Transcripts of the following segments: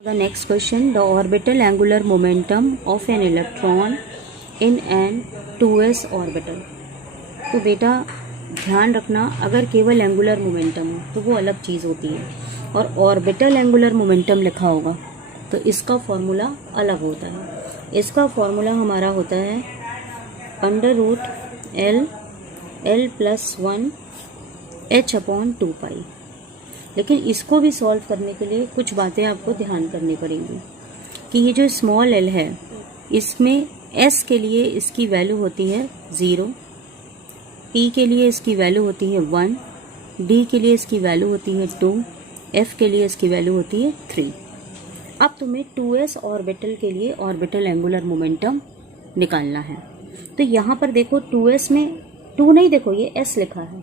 The next question, the orbital angular momentum of an electron in an 2s orbital. तो बेटा ध्यान रखना, अगर केवल एंगुलर मोमेंटम हो तो वो अलग चीज़ होती है, और ऑर्बिटल एंगुलर मोमेंटम लिखा होगा तो इसका फॉर्मूला अलग होता है। इसका फॉर्मूला हमारा होता है √L H/2π। लेकिन इसको भी सॉल्व करने के लिए कुछ बातें आपको ध्यान करनी पड़ेंगी कि ये जो स्मॉल l है, इसमें s के लिए इसकी वैल्यू होती है 0, p के लिए इसकी वैल्यू होती है 1, d के लिए इसकी वैल्यू होती है 2, f के लिए इसकी वैल्यू होती है 3। अब तुम्हें 2s ऑर्बिटल के लिए ऑर्बिटल एंगुलर मोमेंटम निकालना है। तो यहाँ पर देखो 2s में 2 नहीं, देखो ये s लिखा है,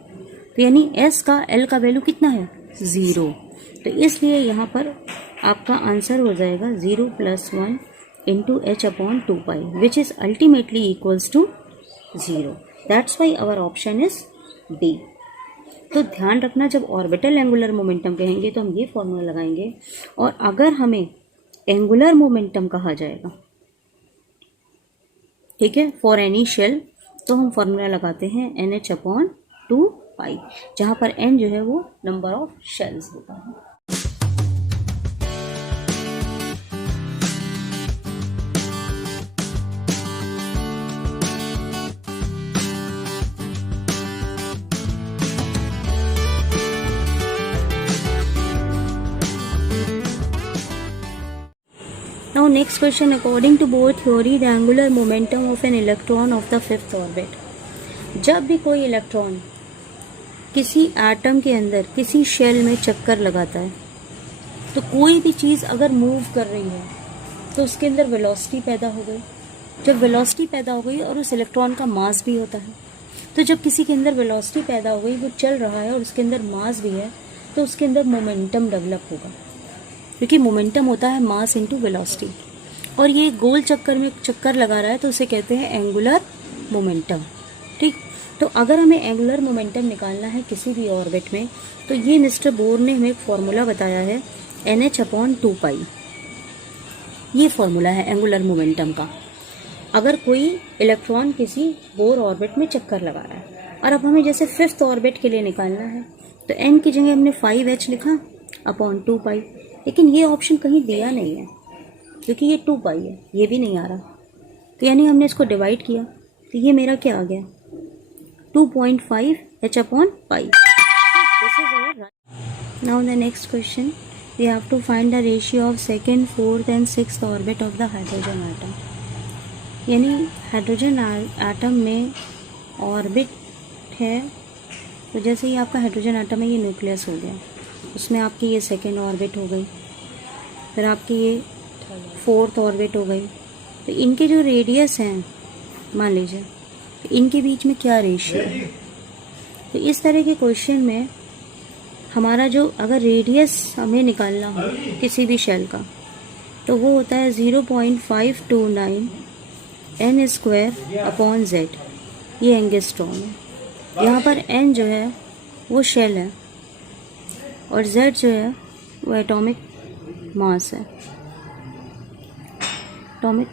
तो यानी s का l का वैल्यू कितना है 0। तो इसलिए यहाँ पर आपका आंसर हो जाएगा 0 + 1 × H/2π which is ultimately equals to 0. That's why our option is D. तो ध्यान रखना, जब ऑर्बिटल एंगुलर मोमेंटम कहेंगे तो हम ये फॉर्मूला लगाएंगे, और अगर हमें एंगुलर मोमेंटम कहा जाएगा, ठीक है, फॉर एनी शेल, तो हम फॉर्मूला लगाते हैं NH/2π, जहाँ पर n जो है वो नंबर ऑफ शेल्स होता है। Now next question, according to Bohr theory, the angular momentum of an electron of the fifth orbit. जब भी कोई इलेक्ट्रॉन किसी एटम के अंदर किसी शेल में चक्कर लगाता है, तो कोई भी चीज़ अगर मूव कर रही है तो उसके अंदर वेलोसिटी पैदा हो गई। जब वेलोसिटी पैदा हो गई और उस इलेक्ट्रॉन का मास भी होता है, तो जब किसी के अंदर वेलोसिटी पैदा हो गई, वो चल रहा है और उसके अंदर मास भी है, तो उसके अंदर मोमेंटम डेवलप होगा, क्योंकि मोमेंटम होता है मास इनटू वेलोसिटी। और ये गोल चक्कर में चक्कर लगा रहा है तो उसे कहते हैं एंगुलर मोमेंटम। ठीक, तो अगर हमें एंगुलर मोमेंटम निकालना है किसी भी ऑर्बिट में, तो ये मिस्टर बोर ने हमें एक फॉर्मूला बताया है NH/2π। ये फॉर्मूला है एंगुलर मोमेंटम का, अगर कोई इलेक्ट्रॉन किसी बोर ऑर्बिट में चक्कर लगा रहा है। और अब हमें जैसे फिफ्थ ऑर्बिट के लिए निकालना है, तो n की जगह हमने 5h लिखा अपॉन 2π, लेकिन ये ऑप्शन कहीं दिया नहीं है क्योंकि ये 2π है, ये भी नहीं आ रहा, तो यानी हमने इसको डिवाइड किया, तो ये मेरा क्या आ गया 2.5 H/π। Now the next question, we have to find the ratio of second, fourth and sixth orbit of the hydrogen atom। यानी हाइड्रोजन एटम में ऑर्बिट है, तो जैसे ही आपका हाइड्रोजन एटम है, ये न्यूक्लियस हो गया, उसमें आपकी ये सेकेंड ऑर्बिट हो गई, फिर आपकी ये फोर्थ ऑर्बिट हो गई। तो इनके जो रेडियस हैं, मान लीजिए, तो इनके बीच में क्या रेशियो है। तो इस तरह के क्वेश्चन में हमारा जो अगर रेडियस हमें निकालना हो किसी भी शेल का, तो वो होता है 0.529 n²/z। ये एंगस्ट्रॉम है। यहाँ पर n जो है वो शेल है और z जो है वो एटॉमिक मास है, एटॉमिक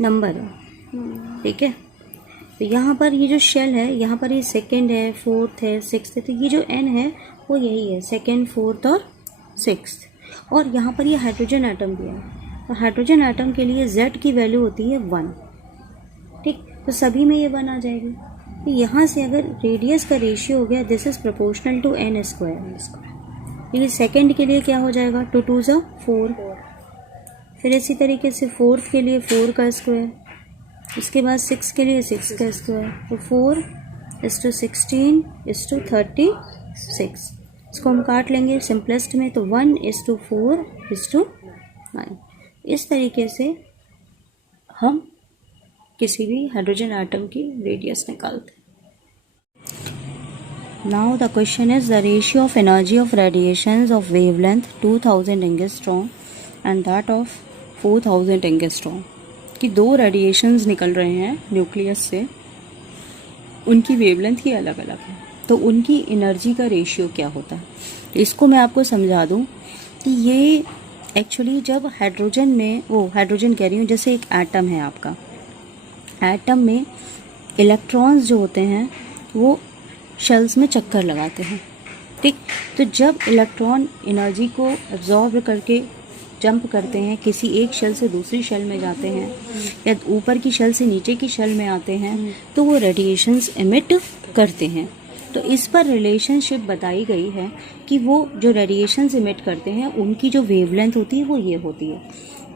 नंबर है, ठीक है। तो यहाँ पर ये जो शेल है, यहाँ पर ये सेकेंड है, फोर्थ है, सिक्स्थ है, तो ये जो n है वो यही है, सेकेंड, फोर्थ और सिक्स्थ। और यहाँ पर ये हाइड्रोजन एटम भी है, तो हाइड्रोजन एटम के लिए z की वैल्यू होती है 1, ठीक। तो सभी में ये 1 आ जाएगी। तो यहाँ से अगर रेडियस का रेशियो हो गया, this is proportional to n²। ये सेकेंड के लिए क्या हो जाएगा 2 2 = 4, फिर इसी तरीके से फोर्थ के लिए 4 का स्क्वायर, इसके बाद 6 के लिए 6 का स्क्वायर, तो 4:16:36। इसको हम काट लेंगे सिंपलेस्ट में, तो 1:4:9। इस तरीके से हम किसी भी हाइड्रोजन एटम की रेडियस निकालते हैं। Now the question is the ratio of energy of radiations of wavelength 2000 angstrom and that of 4000 angstrom। कि 2 रेडिएशंस निकल रहे हैं न्यूक्लियस से, उनकी वेवलेंथ ही अलग अलग है, तो उनकी एनर्जी का रेशियो क्या होता है। इसको मैं आपको समझा दूं कि ये एक्चुअली जब हाइड्रोजन में, वो हाइड्रोजन कह रही हूँ, जैसे एक एटम है आपका, एटम में इलेक्ट्रॉन्स जो होते हैं वो शेल्स में चक्कर लगाते हैं, ठीक। तो जब इलेक्ट्रॉन एनर्जी को एब्जॉर्ब करके जंप करते हैं, किसी एक शेल से दूसरी शेल में जाते हैं या ऊपर की शेल से नीचे की शेल में आते हैं, तो वो रेडिएशंस एमिट करते हैं। तो इस पर रिलेशनशिप बताई गई है कि वो जो रेडिएशंस इमिट करते हैं उनकी जो वेवलेंथ होती है वो ये होती है।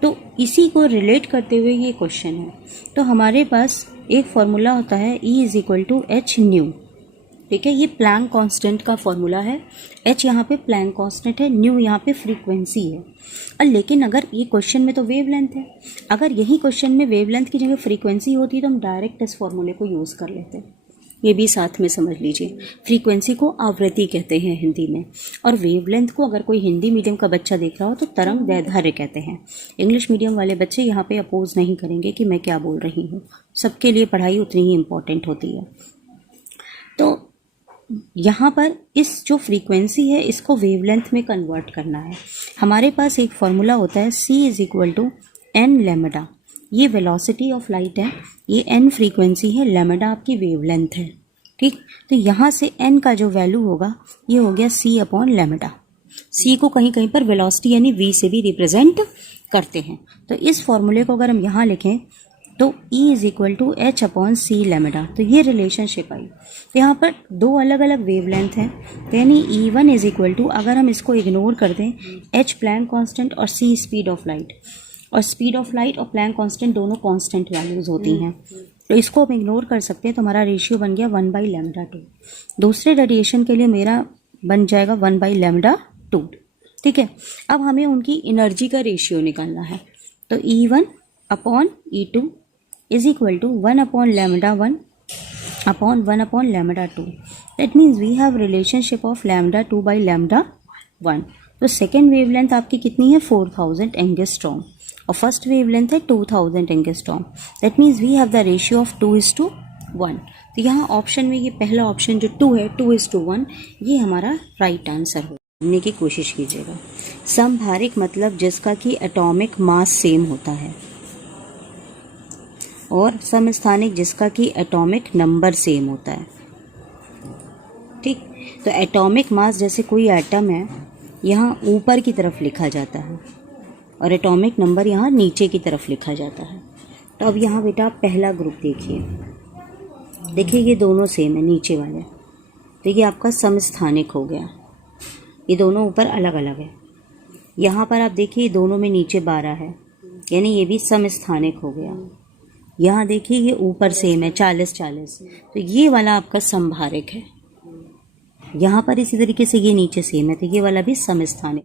तो इसी को रिलेट करते हुए ये क्वेश्चन है। तो हमारे पास एक फॉर्मूला होता है E = h न्यू, ठीक है। ये प्लैंक कांस्टेंट का फॉर्मूला है। h यहाँ पे प्लैंक कांस्टेंट है, न्यू यहाँ पे फ्रीक्वेंसी है। और लेकिन अगर ये क्वेश्चन में तो वेवलेंथ है, अगर यही क्वेश्चन में वेवलेंथ की जगह फ्रीक्वेंसी होती तो हम डायरेक्ट इस फॉर्मूले को यूज़ कर लेते। ये भी साथ में समझ लीजिए। फ्रीक्वेंसी को आवृत्ति कहते हैं हिंदी में, और वेवलेंथ को अगर कोई हिंदी मीडियम का बच्चा देख रहा हो तो तरंग दैर्ध्य कहते हैं। इंग्लिश मीडियम वाले बच्चे यहाँ पे अपोज नहीं करेंगे कि मैं क्या बोल रही हूँ, सबके लिए पढ़ाई उतनी ही इम्पोर्टेंट होती है। तो यहाँ पर इस जो फ्रीक्वेंसी है इसको वेवलेंथ में कन्वर्ट करना है। हमारे पास एक फॉर्मूला होता है C = n लैम्डा। ये वेलोसिटी ऑफ लाइट है, ये n फ्रीक्वेंसी है, लैम्डा आपकी वेवलेंथ है, ठीक। तो यहाँ से n का जो वैल्यू होगा ये हो गया C/λ। C को कहीं कहीं पर वेलोसिटी यानी v से भी रिप्रेजेंट करते हैं। तो इस फॉर्मूले को अगर हम यहाँ लिखें तो E = h/c λ, तो ये रिलेशनशिप आई। तो यहाँ पर दो अलग अलग वेवलेंथ हैं, यानी E1 = अगर हम इसको इग्नोर कर दें, h प्लैंक कांस्टेंट और c स्पीड ऑफ लाइट, और स्पीड ऑफ लाइट और प्लैंक कांस्टेंट दोनों कांस्टेंट वैल्यूज़ होती हैं, तो इसको हम इग्नोर कर सकते हैं। तो हमारा रेशियो बन गया 1/λ2। दूसरे रेडिएशन के लिए मेरा बन जाएगा 1/λ2, ठीक है। अब हमें उनकी एनर्जी का रेशियो निकालना है। तो E1/E2 = 1/λ1 upon 1/λ2। That means we have relationship of λ2/λ1। तो सेकेंड वेवलेंथ आपकी कितनी है 4000 एंगस्ट्रॉम, और फर्स्ट वेवलेंथ है 2000 angstrom. That means we have the ratio of 2:1। तो यहाँ ऑप्शन में ये पहला ऑप्शन जो 2 है 2:1, ये हमारा राइट आंसर हो। जानने की कोशिश कीजिएगा। समभारिक मतलब जिसका कि एटॉमिक मास सेम होता है, और समस्थानिक जिसका कि एटॉमिक नंबर सेम होता है, ठीक। तो एटॉमिक मास जैसे कोई एटम है यहाँ ऊपर की तरफ लिखा जाता है और एटॉमिक नंबर यहाँ नीचे की तरफ लिखा जाता है। तो अब यहाँ बेटा पहला ग्रुप देखिए ये दोनों सेम है नीचे वाले, तो ये आपका समस्थानिक हो गया। ये दोनों ऊपर अलग अलग है। यहाँ पर आप देखिए दोनों में नीचे 12 है, यानी ये भी समस्थानिक हो गया। यहाँ देखिए ये ऊपर सेम है 40-40, तो ये वाला आपका समभारिक है। यहाँ पर इसी तरीके से ये नीचे सेम है, तो ये वाला भी समस्थानिक।